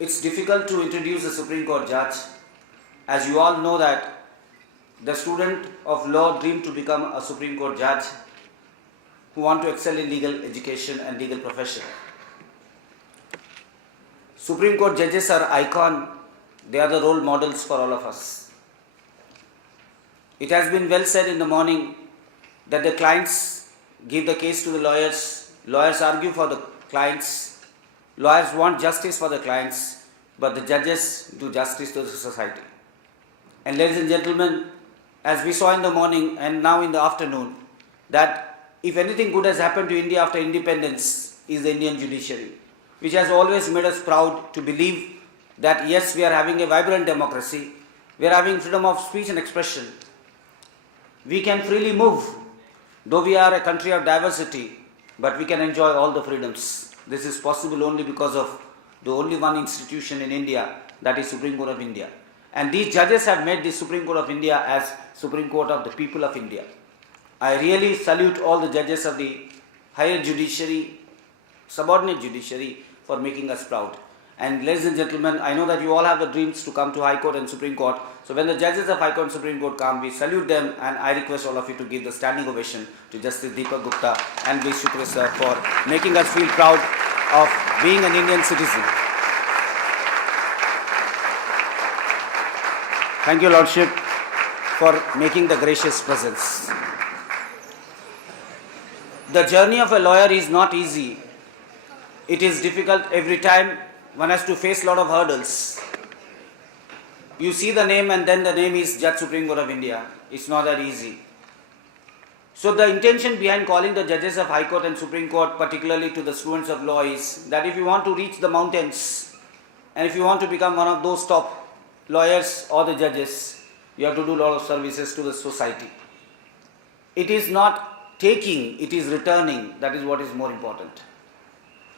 It's difficult to introduce a Supreme Court judge, as you all know that the student of law dream to become a Supreme Court judge who want to excel in legal education and legal profession. Supreme Court judges are icon, they are the role models for all of us. It has been well said in the morning that the clients give the case to the lawyers, lawyers argue for the clients, lawyers want justice for the clients, but the judges do justice to the society. And ladies and gentlemen, as we saw in the morning and now in the afternoon, that if anything good has happened to India after independence is the Indian judiciary, which has always made us proud to believe that yes, we are having a vibrant democracy, we are having freedom of speech and expression. We can freely move, though we are a country of diversity, but we can enjoy all the freedoms. This is possible only because of the only one institution in India, that is Supreme Court of India. And these judges have made the Supreme Court of India as Supreme Court of the people of India. I really salute all the judges of the higher judiciary, subordinate judiciary, for making us proud. And ladies and gentlemen, I know that you all have the dreams to come to High Court and Supreme Court. So when the judges of High Court and Supreme Court come, we salute them, and I request all of you to give the standing ovation to Justice Deepak Gupta and Ms. Shukre sir for making us feel proud of being an Indian citizen. Thank you, Lordship, for making the gracious presence. The journey of a lawyer is not easy. It is difficult every time. One has to face a lot of hurdles. You see the name and then the name is Judge Supreme Court of India. It's not that easy. So the intention behind calling the judges of High Court and Supreme Court, particularly to the students of law, is that if you want to reach the mountains and if you want to become one of those top lawyers or the judges, you have to do a lot of services to the society. It is not taking, it is returning. That is what is more important.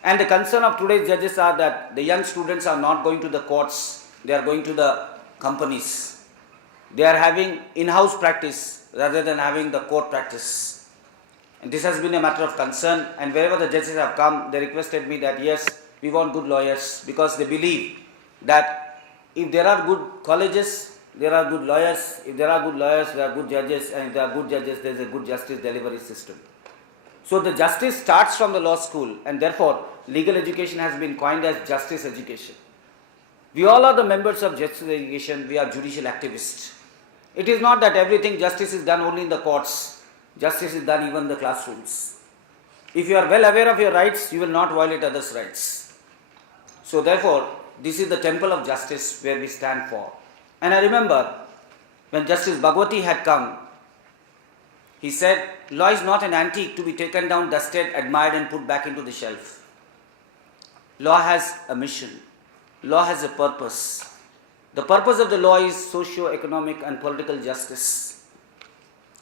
And the concern of today's judges are that the young students are not going to the courts, they are going to the companies. They are having in-house practice rather than having the court practice. And this has been a matter of concern, and wherever the judges have come, they requested me that yes, we want good lawyers, because they believe that if there are good colleges, there are good lawyers. If there are good lawyers, there are good judges, and if there are good judges, there is a good justice delivery system. So the justice starts from the law school, and therefore legal education has been coined as justice education. We all are the members of justice education, we are judicial activists. It is not that everything justice is done only in the courts, justice is done even in the classrooms. If you are well aware of your rights, you will not violate others' rights. So therefore, this is the temple of justice where we stand for. And I remember when Justice Bhagwati had come, he said, law is not an antique to be taken down, dusted, admired and put back into the shelf. Law has a mission. Law has a purpose. The purpose of the law is socio-economic and political justice.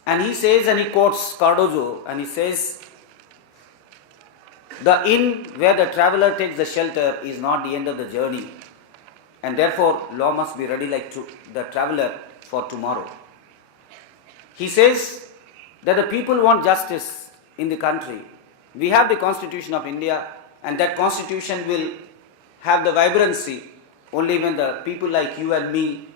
And he says, and he quotes Cardozo, and he says, the inn where the traveler takes the shelter is not the end of the journey. And therefore, law must be ready like the traveler for tomorrow. He says that the people want justice in the country. We have the Constitution of India, and that Constitution will have the vibrancy only when the people like you and me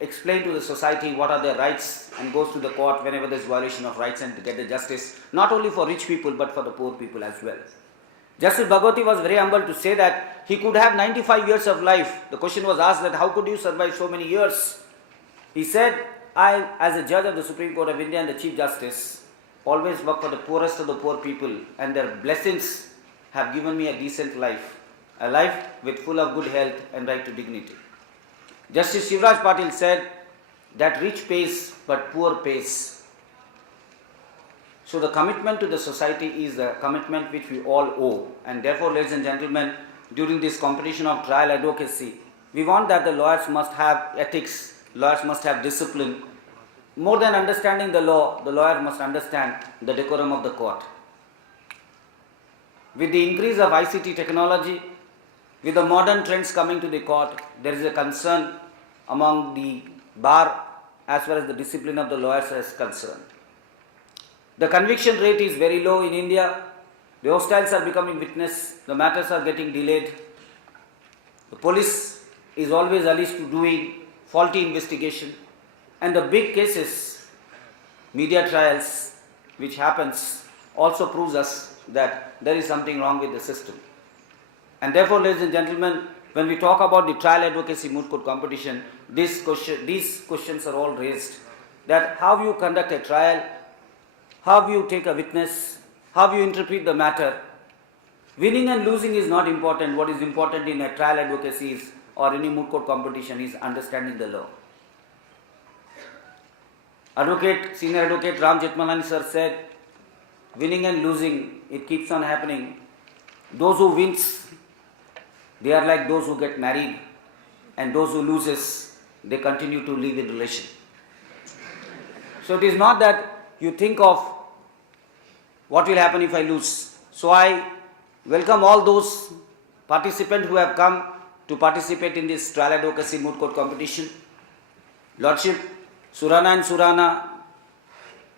explain to the society what are their rights and goes to the court whenever there is violation of rights and to get the justice, not only for rich people but for the poor people as well. Justice Bhagwati was very humble to say that he could have 95 years of life. The question was asked that how could you survive so many years? He said, I, as a judge of the Supreme Court of India and the Chief Justice, always work for the poorest of the poor people, and their blessings have given me a decent life, a life with full of good health and right to dignity. Justice Shivraj Patil said that rich pays but poor pays. So the commitment to the society is the commitment which we all owe, and therefore, ladies and gentlemen, during this competition of trial advocacy, we want that the lawyers must have ethics, lawyers must have discipline. More than understanding the law, the lawyer must understand the decorum of the court. With the increase of ICT technology, with the modern trends coming to the court, there is a concern among the bar as far as the discipline of the lawyers is concerned. The conviction rate is very low in India. The hostiles are becoming witness. The matters are getting delayed. The police is always alleged to doing faulty investigation, and the big cases, media trials, which happens, also proves us that there is something wrong with the system. And therefore, ladies and gentlemen, when we talk about the trial advocacy moot court competition, these questions are all raised. That how you conduct a trial, how you take a witness, how you interpret the matter. Winning and losing is not important. What is important in a trial advocacy is, or any moot court competition, is understanding the law. Senior advocate Ram Jetmalani sir said, winning and losing, it keeps on happening. Those who wins, they are like those who get married, and those who loses, they continue to live in relation. So it is not that you think of what will happen if I lose. So I welcome all those participants who have come to participate in this trial advocacy moot court competition. Lordship, Surana Surana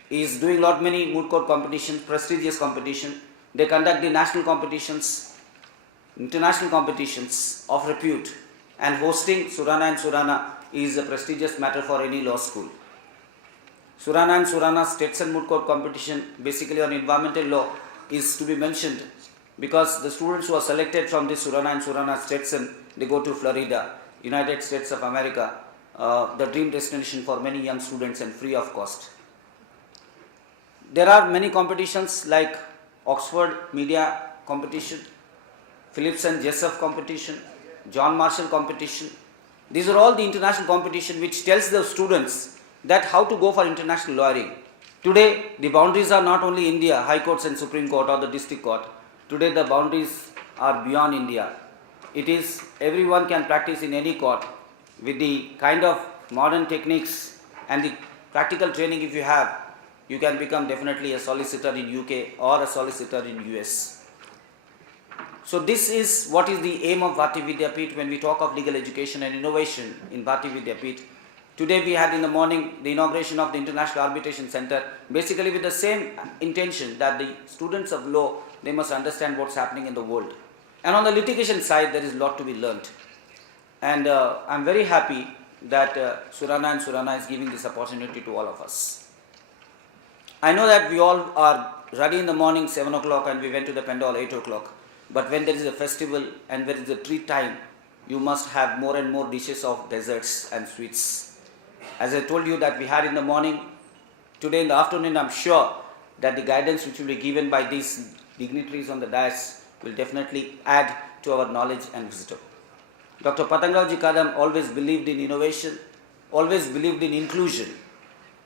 is doing many moot court competitions, prestigious competition. They conduct the national competitions, international competitions of repute, and hosting Surana Surana is a prestigious matter for any law school. Surana Surana States and Moot Court competition, basically on environmental law, is to be mentioned because the students who are selected from this Surana Surana Stetson, they go to Florida, United States of America, the dream destination for many young students and free of cost. There are many competitions like Oxford Media Competition, Phillips and Jessop competition, John Marshall competition. These are all the international competition which tells the students that how to go for international lawyering. Today, the boundaries are not only India, High Courts and Supreme Court or the District Court. Today, the boundaries are beyond India. It is everyone can practice in any court with the kind of modern techniques and the practical training if you have, you can become definitely a solicitor in UK or a solicitor in US. So this is what is the aim of Bharati Vidyapeeth when we talk of legal education and innovation in Bharati Vidyapeeth. Today we had in the morning the inauguration of the International Arbitration Center, basically with the same intention that the students of law, they must understand what's happening in the world. And on the litigation side, there is a lot to be learnt. And I'm very happy that Surana Surana is giving this opportunity to all of us. I know that we all are ready in the morning 7 o'clock and we went to the Pendal 8 o'clock. But when there is a festival and there is a treat time, you must have more and more dishes of desserts and sweets. As I told you that we had in the morning, today in the afternoon, I'm sure that the guidance which will be given by these dignitaries on the dais will definitely add to our knowledge and wisdom. Dr. Patangaji Kadam always believed in innovation, always believed in inclusion,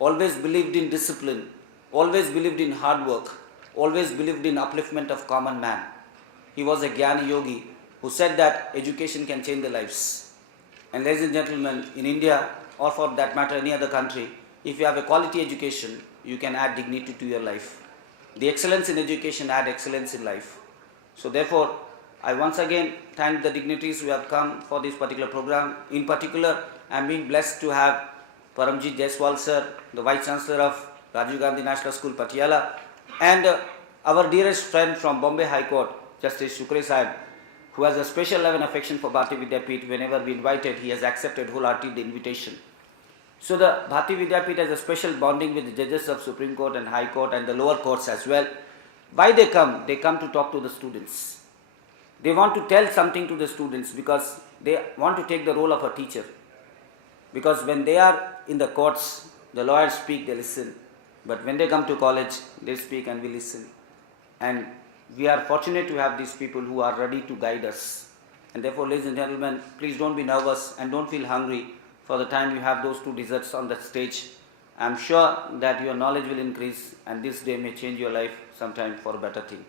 always believed in discipline, always believed in hard work, always believed in upliftment of common man. He was a Jnani Yogi who said that education can change the lives. And ladies and gentlemen, in India, or for that matter any other country, if you have a quality education, you can add dignity to your life. The excellence in education adds excellence in life. So therefore, I once again thank the dignitaries who have come for this particular program. In particular, I am being blessed to have Paramjit Jaiswal sir, the Vice Chancellor of Rajiv Gandhi National School, Patiala, and our dearest friend from Bombay High Court, Justice Shukre Sahib, who has a special love and affection for Bharati Vidyapeeth. Whenever we invited, he has accepted wholeheartedly the invitation. So the Bharati Vidyapeeth has a special bonding with the judges of Supreme Court and High Court and the lower courts as well. Why they come? They come to talk to the students. They want to tell something to the students because they want to take the role of a teacher. Because when they are in the courts, the lawyers speak, they listen. But when they come to college, they speak and we listen. And we are fortunate to have these people who are ready to guide us. And therefore, ladies and gentlemen, please don't be nervous and don't feel hungry for the time you have those two desserts on the stage. I am sure that your knowledge will increase and this day may change your life sometime for a better thing.